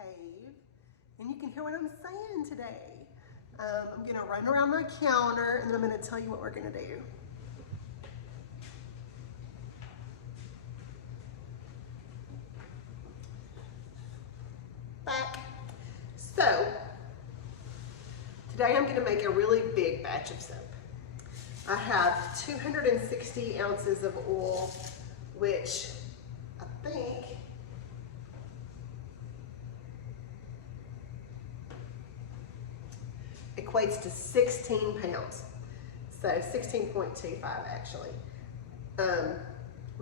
cave, and you can hear what I'm saying today. I'm gonna run around my counter and then I'm gonna tell you what we're gonna do. Back. So, today I'm gonna make a really big batch of soap. I have 260 ounces of oil, which I think equates to 16 pounds. So 16.25 actually. We're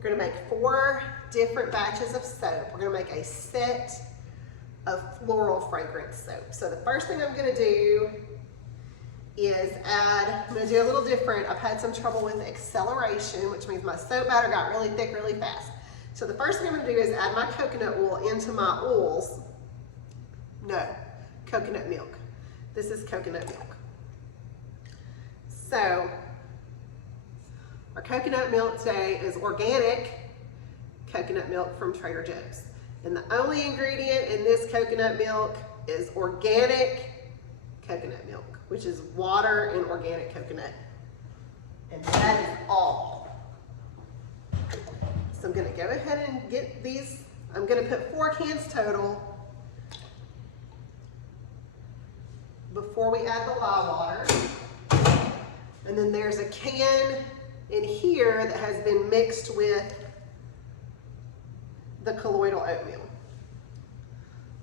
gonna make 4 different batches of soap. We're gonna make a set of floral fragrance soap. So the first thing I'm gonna do is I'm gonna do a little different. I've had some trouble with acceleration, which means my soap batter got really thick really fast. So the first thing I'm gonna do is add my coconut oil into my oils. No, coconut milk. This is coconut milk. So our coconut milk today is organic coconut milk from Trader Joe's. And the only ingredient in this coconut milk is organic coconut milk, which is water and organic coconut. And that is all. So I'm gonna go ahead and get these. I'm gonna put 4 cans total before we add the lye water. And then there's a can in here that has been mixed with the colloidal oatmeal.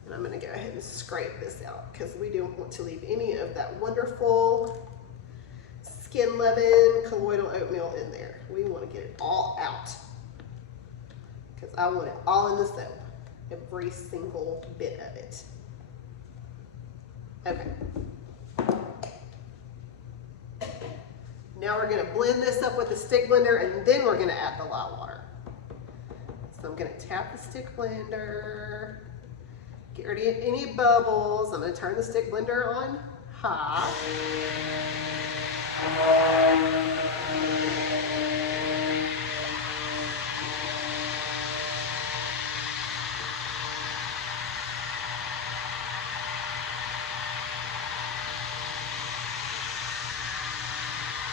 And I'm gonna go ahead and scrape this out because we don't want to leave any of that wonderful skin leaven colloidal oatmeal in there. We want to get it all out because I want it all in the soap, every single bit of it. Okay. Now we're gonna blend this up with the stick blender and then we're gonna add the lye water. So I'm gonna tap the stick blender, get rid of any bubbles. I'm gonna turn the stick blender on high.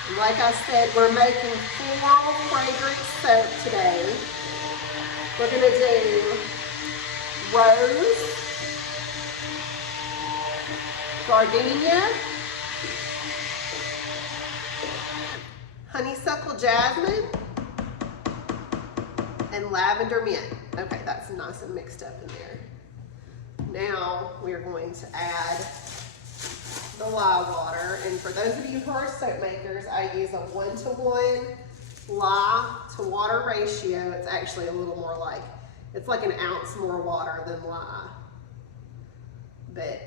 And like I said, we're making floral fragrance soap today. We're gonna do rose, gardenia, honeysuckle jasmine, and lavender mint. Okay, that's nice and mixed up in there. Now we're going to add the lye water. And for those of you who are soap makers, I use a 1-to-1 lye to water ratio. It's actually a little more like, it's like an ounce more water than lye. But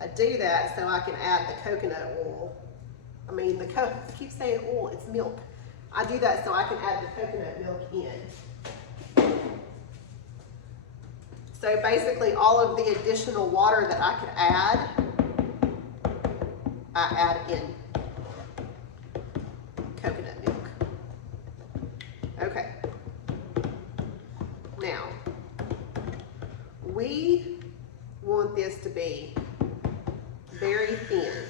I do that so I can add the coconut oil. I mean, I keep saying oil, it's milk. I do that so I can add the coconut milk in. So basically all of the additional water that I could add, I add in coconut milk. Okay. Now, we want this to be very thin.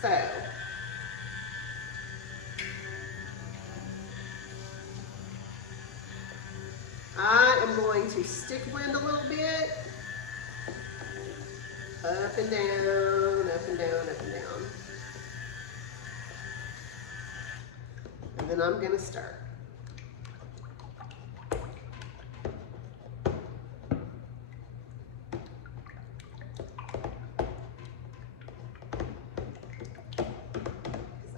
So, I am going to stick blend a little bit, up and down, up and down, up and down. And then I'm gonna stir.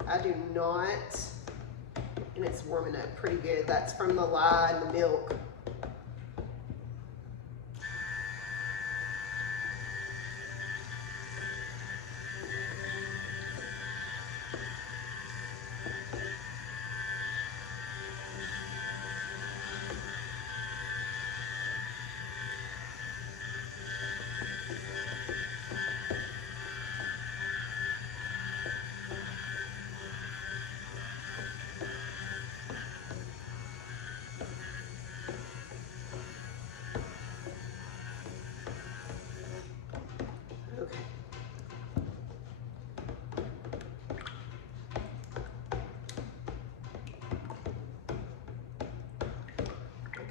I do not, and it's warming up pretty good. That's from the lye and the milk.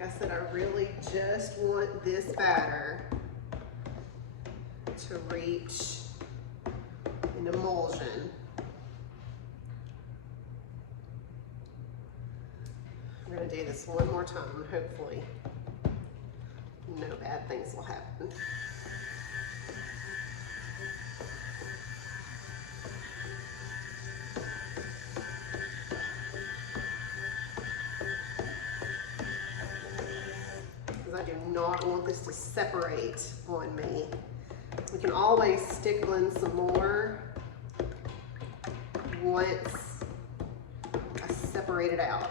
Like I said, I really just want this batter to reach an emulsion. I'm going to do this one more time, and hopefully no bad things will happen. Because I do not want this to separate on me. We can always stick blend some more once I separate it out.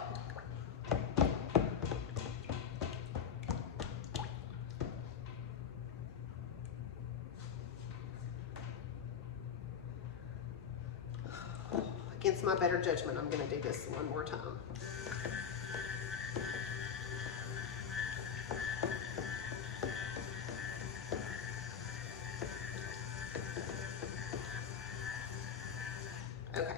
Against my better judgment, I'm going to do this one more time. Okay.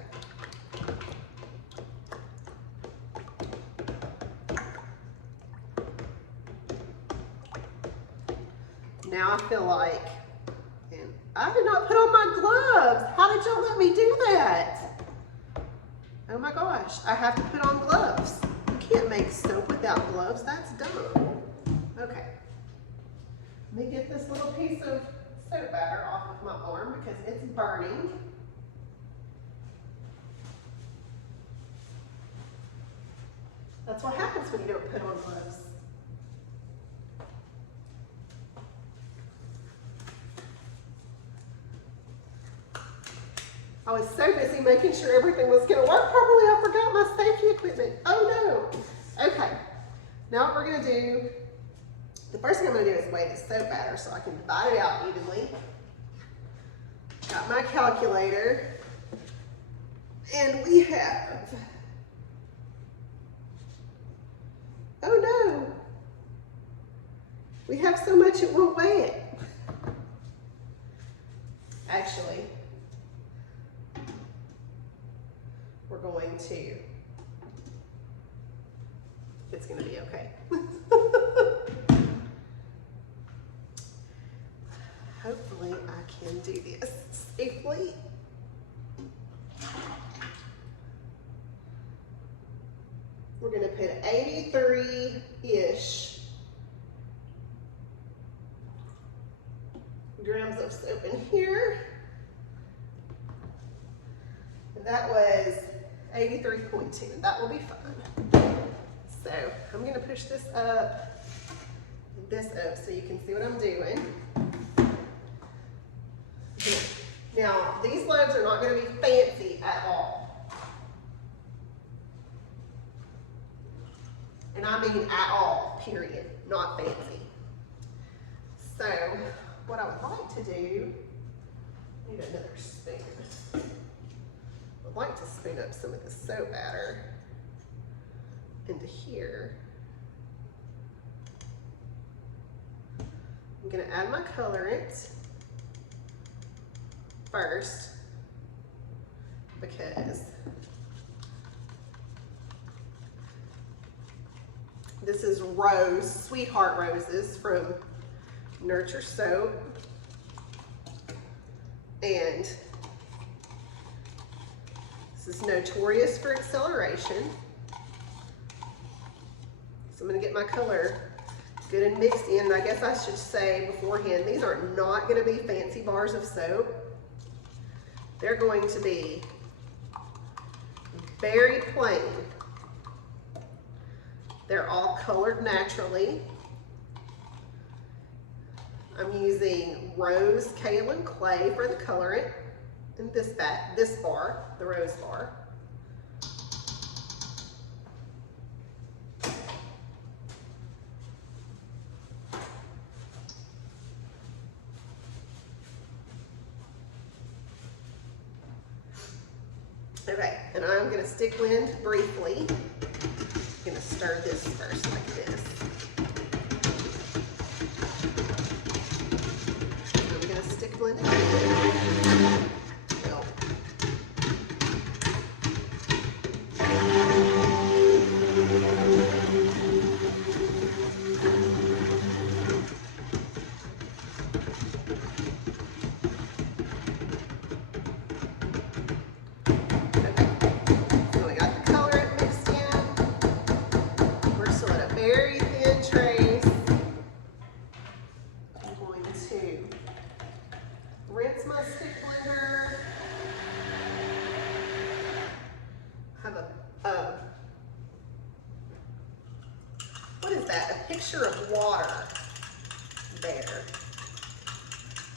Now I feel like, and I did not put on my gloves. How did y'all let me do that? Oh my gosh, I have to put on gloves. You can't make soap without gloves, that's dumb. Okay, let me get this little piece of soap batter off of my arm because it's burning. That's what happens when you don't put on gloves. I was so busy making sure everything was going to work properly, I forgot my safety equipment. Oh no. Okay, now what we're going to do, the first thing I'm going to do is weigh this soap batter so I can divide it out evenly. Got my calculator, and we have, oh no, we have so much it won't weigh it. Actually, we're going to, it's going to be okay. Hopefully I can do this safely. We're going to put 83-ish grams of soap in here. And that was 83.2, and that will be fine. So I'm going to push this up so you can see what I'm doing. Now, these loaves are not going to be fancy at all. And I mean at all, period, not fancy. So what I would like to do, I need another spoon. I'd like to spoon up some of the soap batter into here. I'm going to add my colorant first because this is Rose, Sweetheart Roses from Nurture Soap. And this is notorious for acceleration. So I'm going to get my color good and mixed in. And I guess I should say beforehand, these are not going to be fancy bars of soap. They're going to be very plain. They're all colored naturally. I'm using Rose Kaolin Clay for the colorant in this bar, the Rose bar. Okay, and I'm going to stick blend briefly. I'm going to stir this first like this. I'm going to stick blend it. Well. stick blender. I have what is that? A picture of water there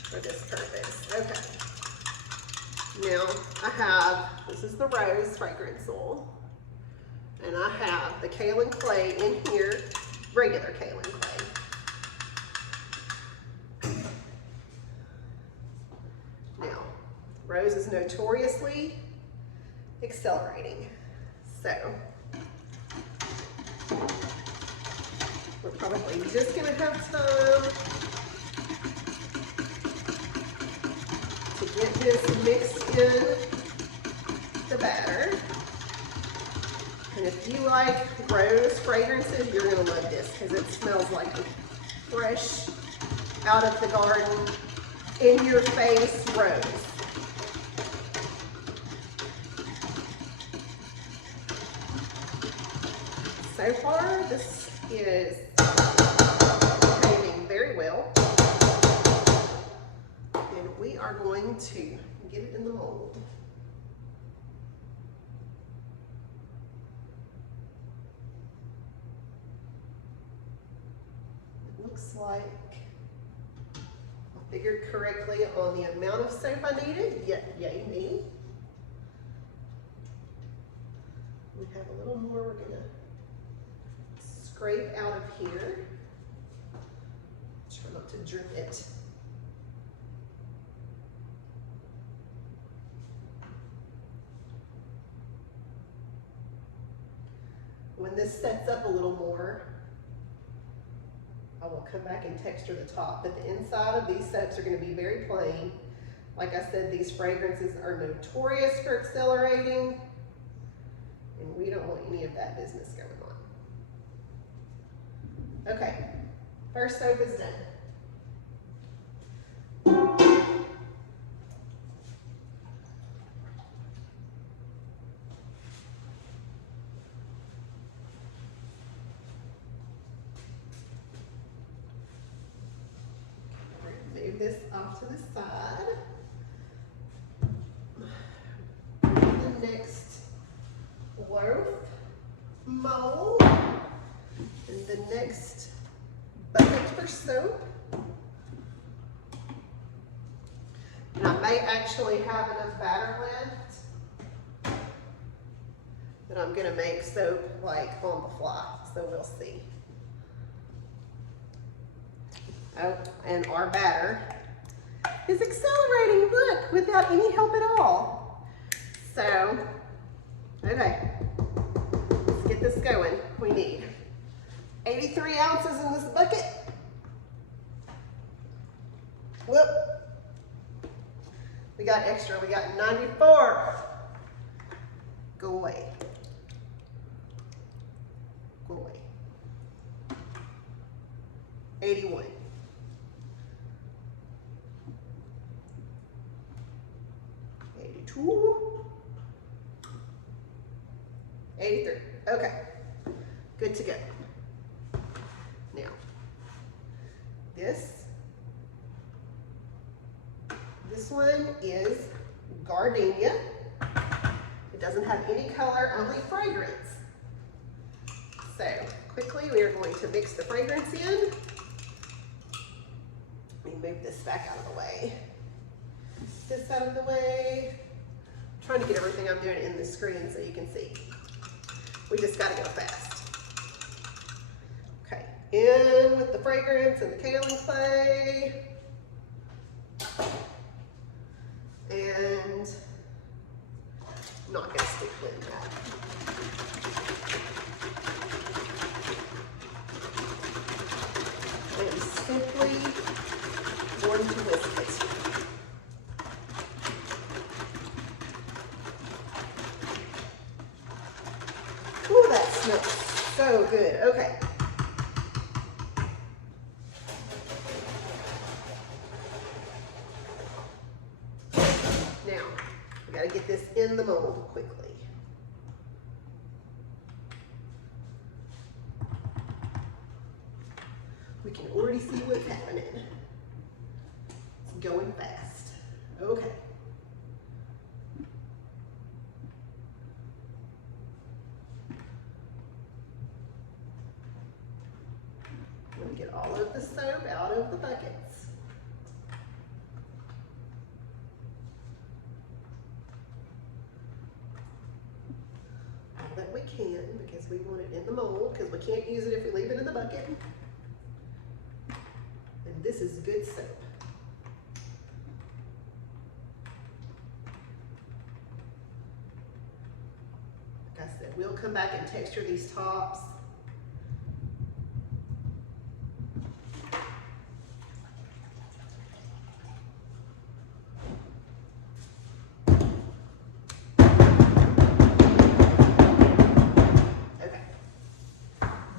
for this purpose. Okay. Now I have, this is the rose fragrance oil, and I have the kaolin clay in here, regular kaolin clay. Now, rose is notoriously accelerating, so we're probably just gonna have time to get this mixed in the batter. And if you like rose fragrances, you're gonna love this because it smells like a fresh, out of the garden, in your face rose. So far, this is behaving very well. And we are going to get it in the mold. It looks like I figured correctly on the amount of soap I needed. Yay me. We have a little more we're gonna scrape out of here. Try not to drip it. When this sets up a little more, I will come back and texture the top, but the inside of these soaps are going to be very plain. Like I said, these fragrances are notorious for accelerating, and we don't want any of that business going on. Okay, first soap is done. Move this off to the side. The next loaf mold and the next bucket for soap. And I may actually have enough batter left that I'm gonna make soap like on the fly, so we'll see. Oh, and our batter is accelerating, look, without any help at all. So, okay, let's get this going. We need 83 ounces in this bucket. Whoop. We got extra, we got 94. Go away. Go away. 81. 82. 83. Okay. Good to go. Now, this one is Gardenia. It doesn't have any color, only fragrance. So, quickly we are going to mix the fragrance in. Let me move this back out of the way. This out of the way. I'm trying to get everything I'm doing in the screen so you can see. We just gotta go fast. Okay, in with the fragrance and the kaolin clay. And I'm not gonna stick blend that. I am simply going to whisk it. Ooh, that smells so good. Okay. Now, we gotta get this in the mold quickly. We can already see what's happening. It's going fast. Okay. I'm going to get all of the soap out of the buckets. All that we can, because we want it in the mold, because we can't use it if we leave it in the bucket. And this is good soap. Like I said, we'll come back and texture these tops.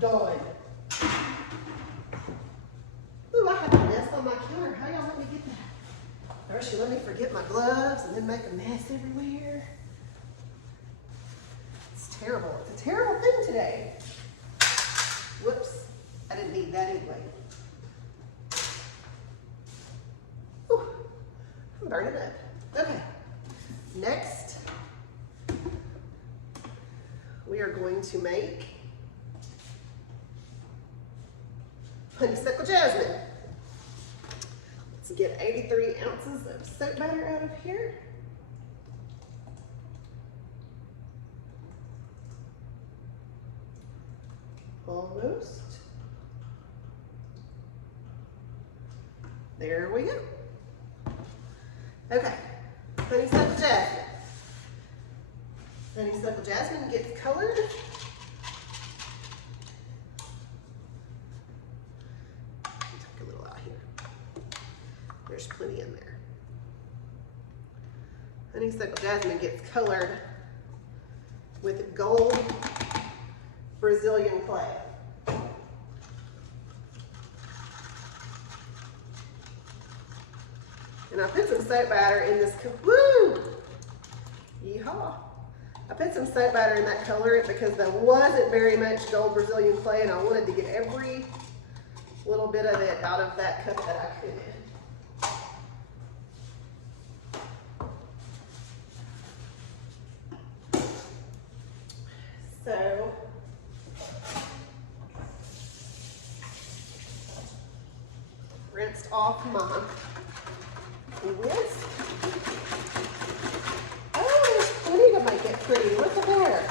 Done. Ooh, I have a mess on my counter. How y'all let me get that? First you let me forget my gloves and then make a mess everywhere. It's terrible. It's a terrible thing today. Whoops. I didn't need that anyway. Ooh, I'm burning up. Okay. Next, we are going to make Honeysuckle Jasmine. Let's get 83 ounces of soap batter out of here. Almost. There we go. Okay, Honeysuckle Jasmine. Honeysuckle Jasmine gets colored. There's plenty in there. Honeysuckle Jasmine gets colored with gold Brazilian clay. And I put some soap batter in this, woo! Yeehaw. I put some soap batter in that colorant because there wasn't very much gold Brazilian clay and I wanted to get every little bit of it out of that cup that I could. So, rinsed off my whisk. Oh, there's plenty to make it pretty. Look at there.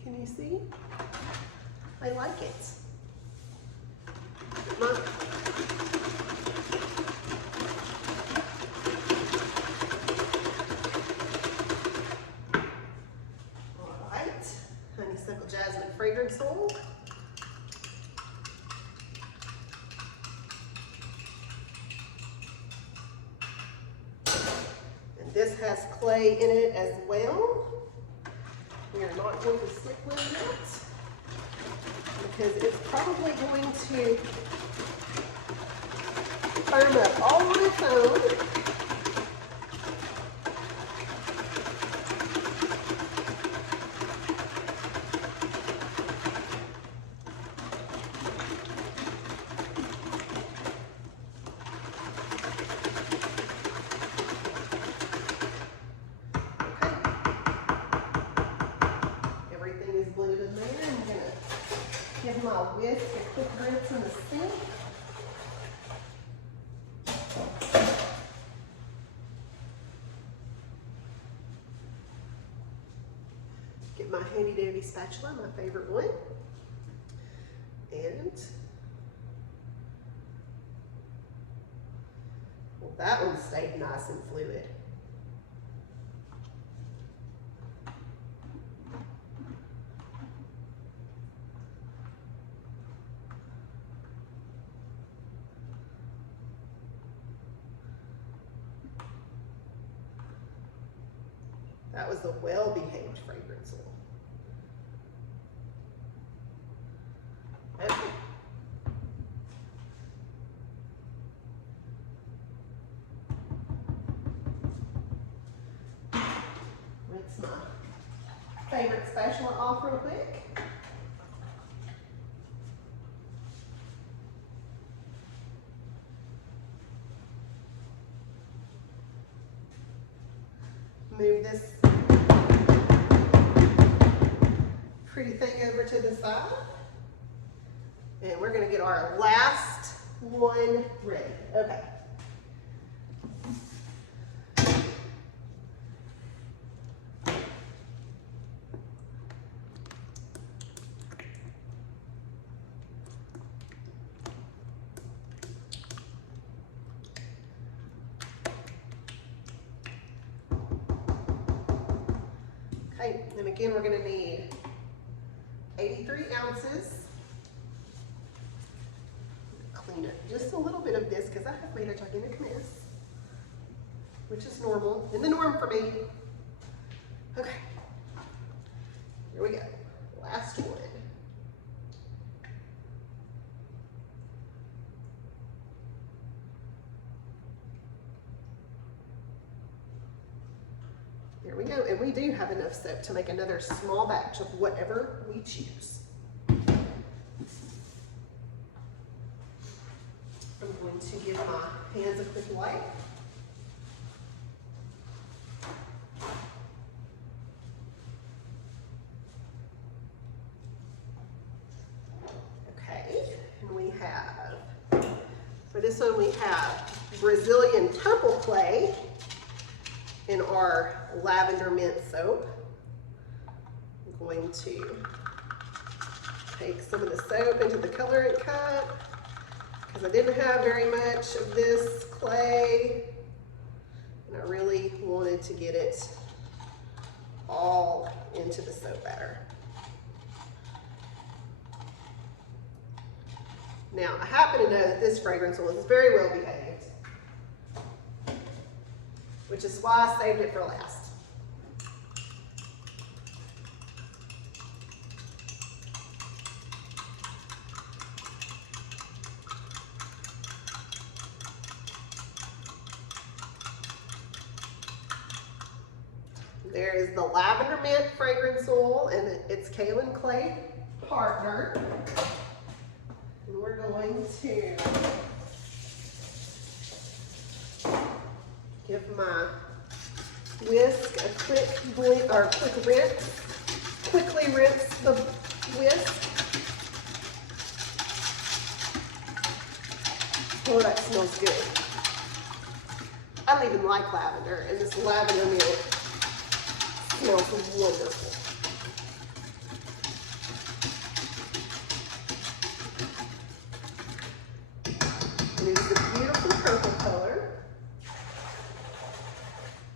Can you see? I like it. Honeysuckle Jasmine fragrance oil. And this has clay in it as well. We are not going to stick with it because it's probably going to firm up all on its own. Give my whisk a quick rinse in the sink. Get my handy dandy spatula, my favorite one. And well, that one stayed nice and fluid. That was a well-behaved fragrance oil. Okay. Rinse my favorite spatula off real quick. move this pretty thing over to the side. And we're gonna get our last one ready. Okay. Okay, and again, we're gonna need 83 ounces. Clean up just a little bit of this because I have made a gigantic mess, which is normal, and the norm for me. Okay, here we go, last one. There we go, and we do have enough soap to make another small batch of whatever we choose. I'm going to give my hands a quick wipe. Okay, and we have, for this one we have Brazilian purple clay in our lavender mint soap. I'm going to take some of the soap into the coloring cup because I didn't have very much of this clay and I really wanted to get it all into the soap batter. Now, I happen to know that this fragrance oil is very well behaved, which is why I saved it for last. There is the lavender mint fragrance oil, and it's kaolin clay partner. And we're going to give my whisk a quick blend, or quick rinse. Quickly rinse the whisk. Oh, that smells good. I don't even like lavender, and this lavender mint smells wonderful. And it is a beautiful purple color.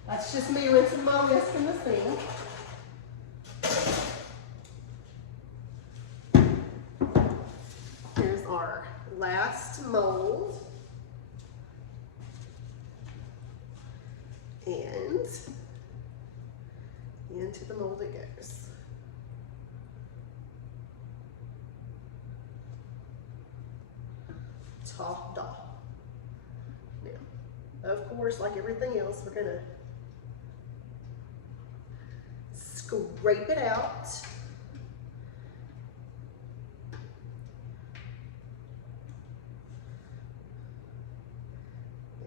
That's just me rinsing my whisk in the sink. Here's our last mold. And into the mold it goes. Ta-da. Now, of course, like everything else, we're gonna scrape it out.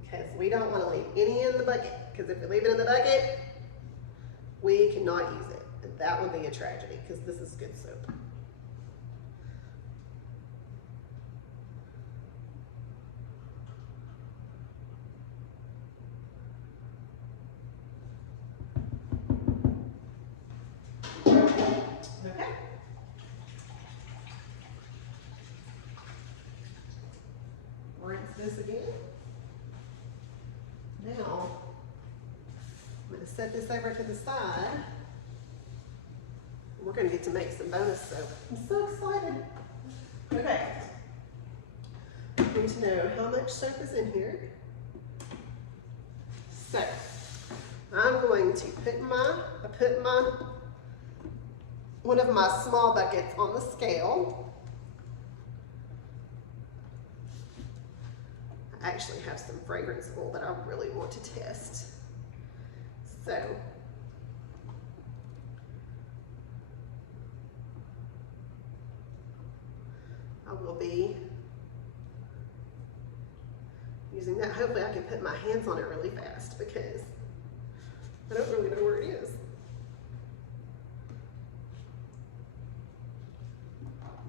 Because we don't want to leave any in the bucket, because if we leave it in the bucket, we cannot use it. And that would be a tragedy, because this is good soap. Okay. Rinse this again. Now, I'm going to set this over to the side. We're going to get to make some bonus soap. I'm so excited. Okay. I need to know how much soap is in here. So, I'm going to put one of my small buckets on the scale. I actually have some fragrance oil that I really want to test. So, I will be using that. Hopefully I can put my hands on it really fast because I don't really know where it is.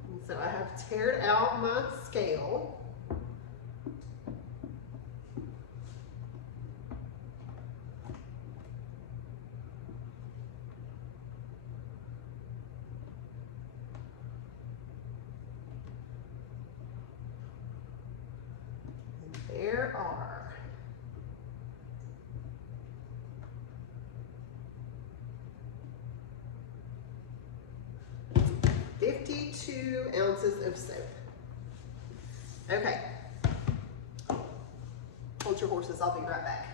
And so I have teared out my scale. There are 52 ounces of soap. Okay. Hold your horses, I'll be right back.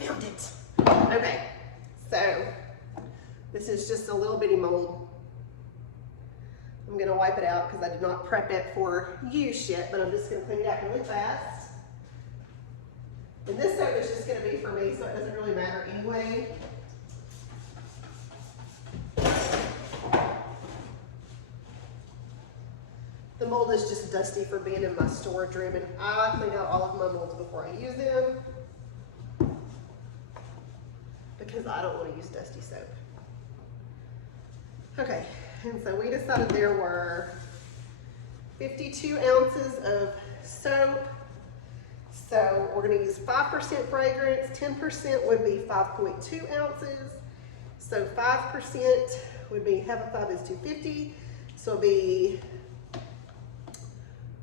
Found it. Okay, so this is just a little bitty mold. I'm gonna wipe it out because I did not prep it for use yet, but I'm just gonna clean it out really fast. And this soap is just gonna be for me, so it doesn't really matter anyway. The mold is just dusty for being in my storage room, and I clean out all of my molds before I use them, because I don't want to use dusty soap. Okay, and so we decided there were 52 ounces of soap. So we're going to use 5% fragrance, 10% would be 5.2 ounces. So 5% would be, half of 5 is 250, so it'll be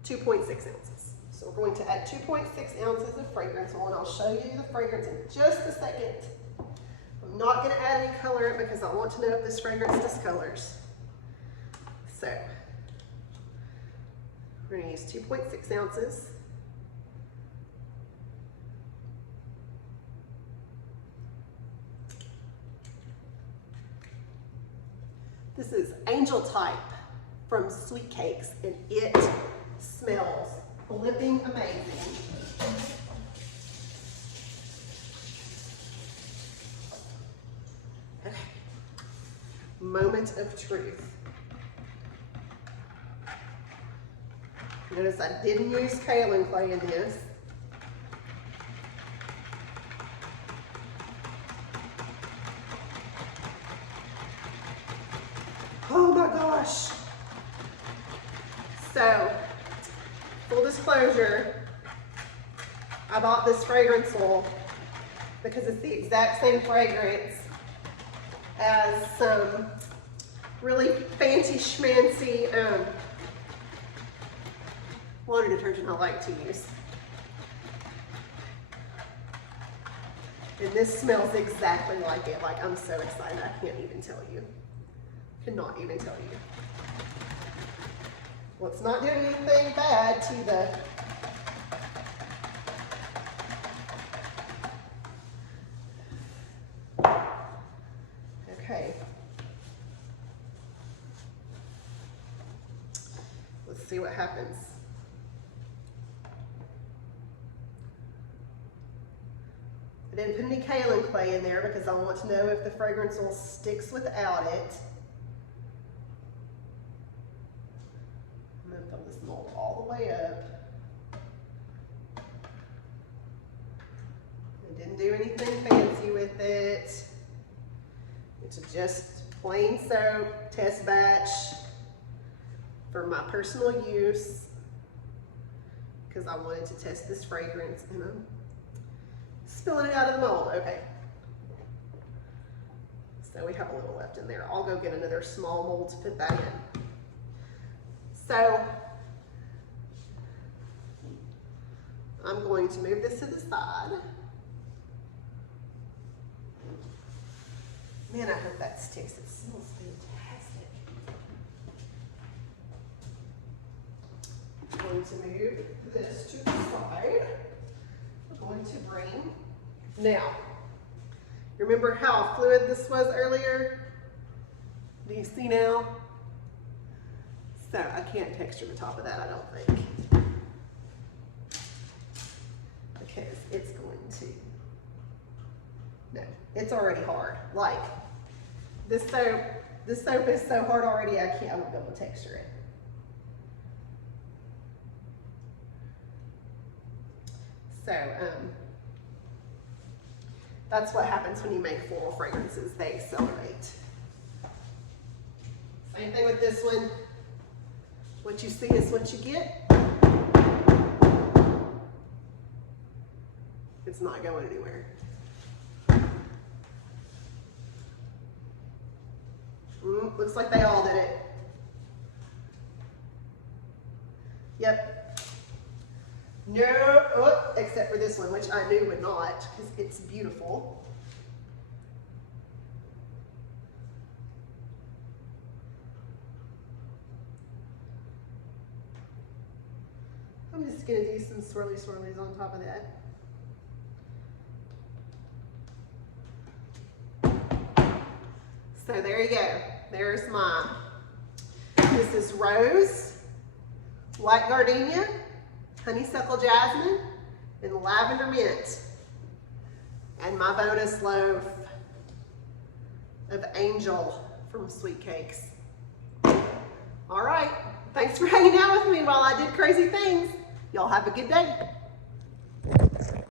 2.6 ounces. So we're going to add 2.6 ounces of fragrance oil, and I'll show you the fragrance in just a second. I'm not going to add any color because I want to know if this fragrance discolors. So we're going to use 2.6 ounces. This is Angel Type from Sweet Cakes, and it smells flipping amazing. Okay. Moment of truth. Notice I didn't use kaolin clay in this. Oh my gosh. So, full disclosure, I bought this fragrance oil because it's the exact same fragrance as some really fancy schmancy laundry detergent I like to use. And this smells exactly like it. Like, I'm so excited, I can't even tell you. Cannot even tell you. Well, it's not doing anything bad to the okay. Let's see what happens. I didn't put any kaolin clay in there because I want to know if the fragrance oil sticks without it. I'm going to fill this mold all the way up. I didn't do anything fancy with it. It's just plain soap, test batch for my personal use because I wanted to test this fragrance, and I'm spilling it out of the mold. Okay. So we have a little left in there. I'll go get another small mold to put that in. So I'm going to move this to the side. Man, I hope that sticks. It smells fantastic. I'm going to move this to the side. We're going to bring, now, remember how fluid this was earlier? Do you see now? So I can't texture the top of that, I don't think. Because it's going to, no, it's already hard. Like, this soap is so hard already, I won't be able to texture it. So, that's what happens when you make floral fragrances, they accelerate. Same thing with this one. What you see is what you get. It's not going anywhere. Looks like they all did it. Yep. No, oh, except for this one, which I knew would not, because it's beautiful. I'm just gonna do some swirly swirlies on top of that. So there you go. There's mine. This is rose, white gardenia, honeysuckle jasmine, and lavender mint. And my bonus loaf of angel from Sweet Cakes. All right. Thanks for hanging out with me while I did crazy things. Y'all have a good day.